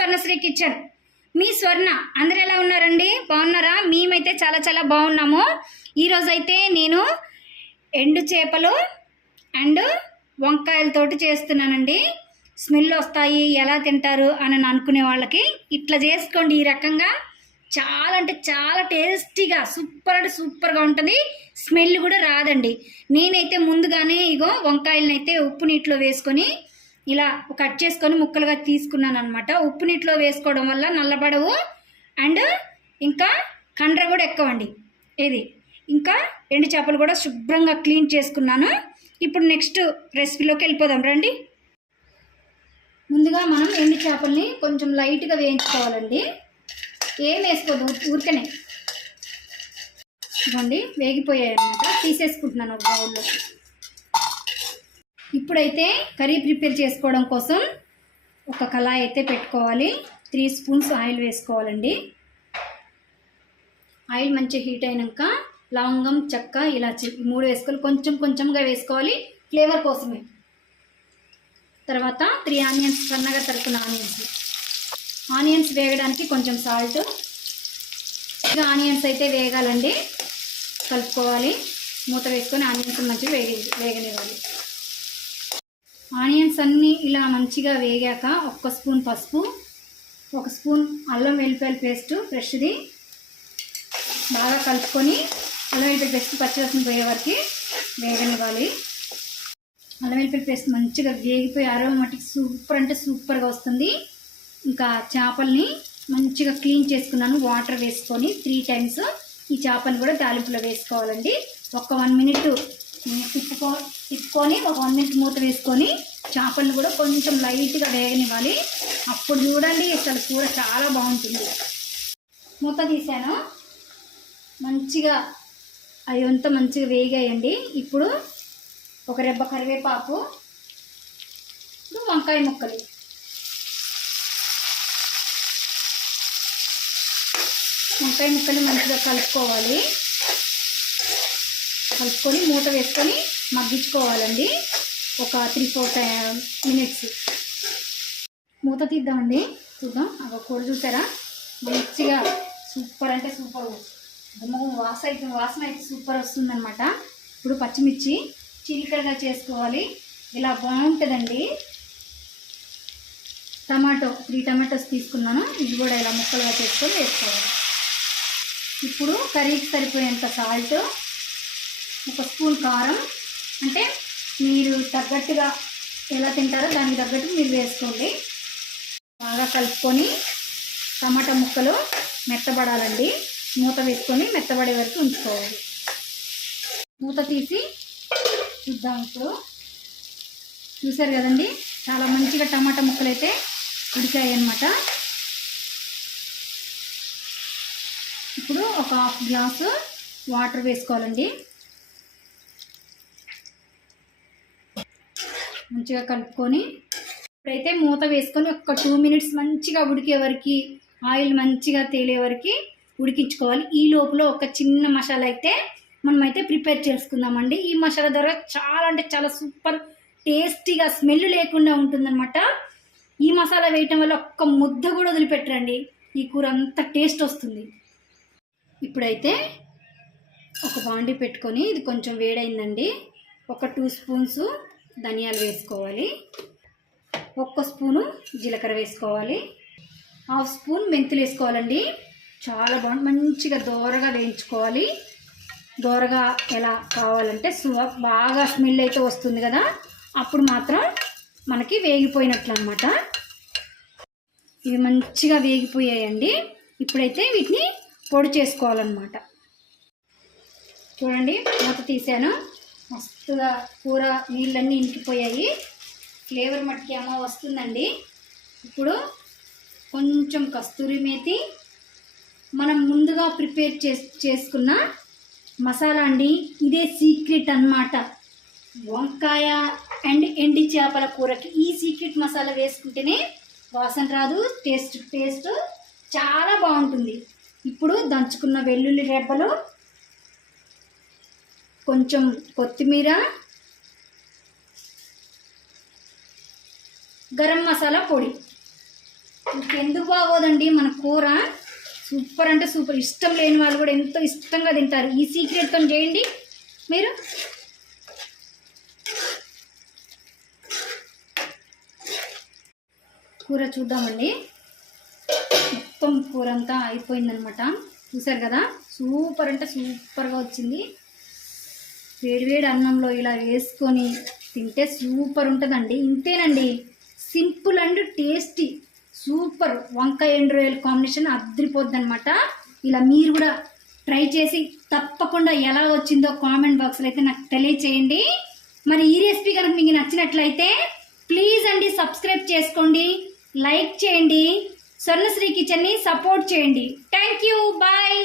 Swarnasri kitchen. మీ స్వర్ణ. అందరూ ఎలా ఉన్నారండి? బాగున్నారా? మేమైతే చాలా చాలా బాగున్నాము. ఈరోజైతే నేను ఎండు చేపలు అండ్ వంకాయలతోటి చేస్తున్నానండి. స్మెల్ వస్తాయి, ఎలా తింటారు అని అనుకునే వాళ్ళకి ఇట్లా చేసుకోండి. ఈ రకంగా చాలా అంటే చాలా టేస్టీగా సూపర్ అంటే సూపర్గా ఉంటుంది. స్మెల్ కూడా రాదండి. నేనైతే ముందుగానే ఇగో వంకాయలను అయితే ఉప్పు నీటిలో వేసుకొని ఇలా కట్ చేసుకొని ముక్కలుగా తీసుకున్నాను అనమాట. ఉప్పు నీటిలో వేసుకోవడం వల్ల నల్లబడవు అండ్ ఇంకా కండ్ర కూడా ఎక్కువండి. ఇది ఇంకా ఎండు చేపలు కూడా శుభ్రంగా క్లీన్ చేసుకున్నాను. ఇప్పుడు నెక్స్ట్ రెసిపీలోకి వెళ్ళిపోదాం రండి. ముందుగా మనం ఎండు చేపల్ని కొంచెం లైట్గా వేయించుకోవాలండి. ఏం వేసుకోదు, ఊరికనే ఇవ్వండి. వేగిపోయాయి అన్నమాట. తీసేసుకుంటున్నాను ఒక బౌల్లో. ఇప్పుడైతే కర్రీ ప్రిపేర్ చేసుకోవడం కోసం ఒక కళాయి అయితే పెట్టుకోవాలి. 3 స్పూన్స్ ఆయిల్ వేసుకోవాలండి. ఆయిల్ మంచిగా హీట్ అయినాక లవంగం, చెక్క, ఇలాచి 3 వేసుకోవాలి. కొంచెం కొంచెంగా వేసుకోవాలి ఫ్లేవర్ కోసమే. తర్వాత 3 ఆనియన్స్, సన్నగా తరుక్కున్న ఆనియన్స్ వేగడానికి కొంచెం సాల్ట్. ఆనియన్స్ అయితే వేగాలండి, కలుపుకోవాలి. మూత వేసుకొని ఆనియన్స్ మంచిగా వేగనివ్వాలి. ఆనియన్స్ అన్నీ ఇలా మంచిగా వేగాక 1 స్పూన్ పసుపు, 1 స్పూన్ అల్లం వెల్లిపాయల పేస్ట్ ఫ్రెష్ది బాగా కలుపుకొని అల్లం వెల్లిపాయల పేస్ట్ పచ్చివాసన పోయే వరకు వేగనివ్వాలి. అల్లం వెల్లిపాయల పేస్ట్ మంచిగా వేగిపోయి అరోమాటిక్ సూపర్ అంటే సూపర్గా వస్తుంది. ఇంకా చేపల్ని మంచిగా క్లీన్ చేసుకున్నాను. వాటర్ వేసుకొని 3 టైమ్స్ ఈ చేపని కూడా తాలింపులో వేసుకోవాలండి. ఒక 1 మినిట్ తిప్పుకొని ఒక 1 మినిట్ మూత వేసుకొని చేపలను కూడా కొంచెం లైట్గా వేగనివ్వాలి. అప్పుడు చూడండి అసలు కూర చాలా బాగుంటుంది. మూత తీసాను. మంచిగా అవి అంతా మంచిగా వేగాయండి. ఇప్పుడు ఒక రెబ్బ కరివేపాకు, వంకాయ ముక్కలు, మంచిగా కలుపుకోవాలి. కలుపుకొని మూత వేసుకొని మగ్గించుకోవాలండి ఒక 3-4 మినిట్స్. మూత తీద్దామండి, చూద్దాం. ఒక కూర చూసారా మంచిగా సూపర్ అంటే సూపర్ వాసన అయితే సూపర్ వస్తుందన్నమాట. ఇప్పుడు పచ్చిమిర్చి చిలికడగా చేసుకోవాలి. ఇలా బాగుంటుందండి. టమాటో 3 టమాటోస్ తీసుకున్నాను. ఇది కూడా ఇలా ముక్కలుగా చేసుకొని వేసుకోవాలి. ఇప్పుడు కర్రీకి సరిపోయేంత సాల్ట్, 1 స్పూన్ కారం, అంటే మీరు తగ్గట్టుగా ఎలా తింటారో దానికి తగ్గట్టు మీరు వేసుకోండి. బాగా కలుపుకొని టమాటా ముక్కలు మెత్తబడాలండి. మూత వేసుకొని మెత్తబడే వరకు ఉంచుకోవాలి. మూత తీసి చూద్దాం. ఇప్పుడు చూసారు కదండి, చాలా మంచిగా టమాటా ముక్కలు అయితే ఉడికాయి అన్నమాట. ఇప్పుడు ఒక 1/2 గ్లాసు వాటర్ వేసుకోవాలండి. మంచిగా కలుపుకొని ఇప్పుడైతే మూత వేసుకొని ఒక 2 మినిట్స్ మంచిగా ఉడికే వరకు, ఆయిల్ మంచిగా తేలే వరకు ఉడికించుకోవాలి. ఈ లోపల ఒక చిన్న మసాలా అయితే మనమైతే ప్రిపేర్ చేసుకుందామండి. ఈ మసాలా ద్వారా చాలా అంటే చాలా సూపర్ టేస్టీగా స్మెల్ లేకుండా ఉంటుందన్నమాట. ఈ మసాలా వేయటం వల్ల ఒక్క ముద్ద కూడా వదిలిపెట్టరండి. ఈ కూర అంత టేస్ట్ వస్తుంది. ఇప్పుడైతే ఒక బాండి పెట్టుకొని ఇది కొంచెం వేడైందండి. ఒక 2 స్పూన్స్ ధనియాలు వేసుకోవాలి. 1 స్పూను జీలకర్ర వేసుకోవాలి. 1/2 స్పూన్ మెంతులు వేసుకోవాలండి. చాలా బాగుంది. మంచిగా దోరగా వేయించుకోవాలి. దోరగా ఎలా కావాలంటే బాగా స్మెల్ అయితే వస్తుంది కదా, అప్పుడు మాత్రం మనకి వేగిపోయినట్లు అన్నమాట. ఇవి మంచిగా వేగిపోయాయండి. ఇప్పుడైతే వీటిని పొడి చేసుకోవాలన్నమాట. చూడండి, మూత తీసాను. మస్తుగా కూర నీళ్ళన్నీ ఇంకిపోయాయి. ఫ్లేవర్ మట్టుకి ఏమో వస్తుందండి. ఇప్పుడు కొంచెం కస్తూరి మేతి, మనం ముందుగా ప్రిపేర్ చేసుకున్న మసాలా అండి. ఇదే సీక్రెట్ అన్నమాట వంకాయ అండ్ ఎండి చేపల కూరకి. ఈ సీక్రెట్ మసాలా వేసుకుంటేనే వాసన రాదు, టేస్ట్ చాలా బాగుంటుంది. ఇప్పుడు దంచుకున్న వెల్లుల్లి రెబ్బలు, కొంచెం కొత్తిమీర, గరం మసాలా పొడి ఇంకెందుకు బాగోదండి మన కూర, సూపర్ అంటే సూపర్. ఇష్టం లేని వాళ్ళు కూడా ఎంతో ఇష్టంగా తింటారు. ఈ సీక్రెట్తో చేయండి మీరు. కూర చూద్దామండి. మొత్తం కూర అంతా అయిపోయిందనమాట. చూసారు కదా, సూపర్ అంటే సూపర్గా వచ్చింది. వేడివేడి అన్నంలో ఇలా వేసుకొని తింటే సూపర్ ఉంటుందండి. ఇంతేనండి, సింపుల్ అండ్ టేస్టీ సూపర్ వంకాయ ఎండు రొయ్యల కాంబినేషన్ అదిరిపోద్ది అనమాట. ఇలా మీరు కూడా ట్రై చేసి తప్పకుండా ఎలా వచ్చిందో కామెంట్ బాక్స్లో అయితే నాకు తెలియచేయండి. మరి ఈ రెసిపీ కనుక మీకు నచ్చినట్లయితే ప్లీజ్ అండి సబ్స్క్రైబ్ చేసుకోండి, లైక్ చేయండి, స్వర్ణశ్రీ కిచెన్ని సపోర్ట్ చేయండి. Thank you, bye.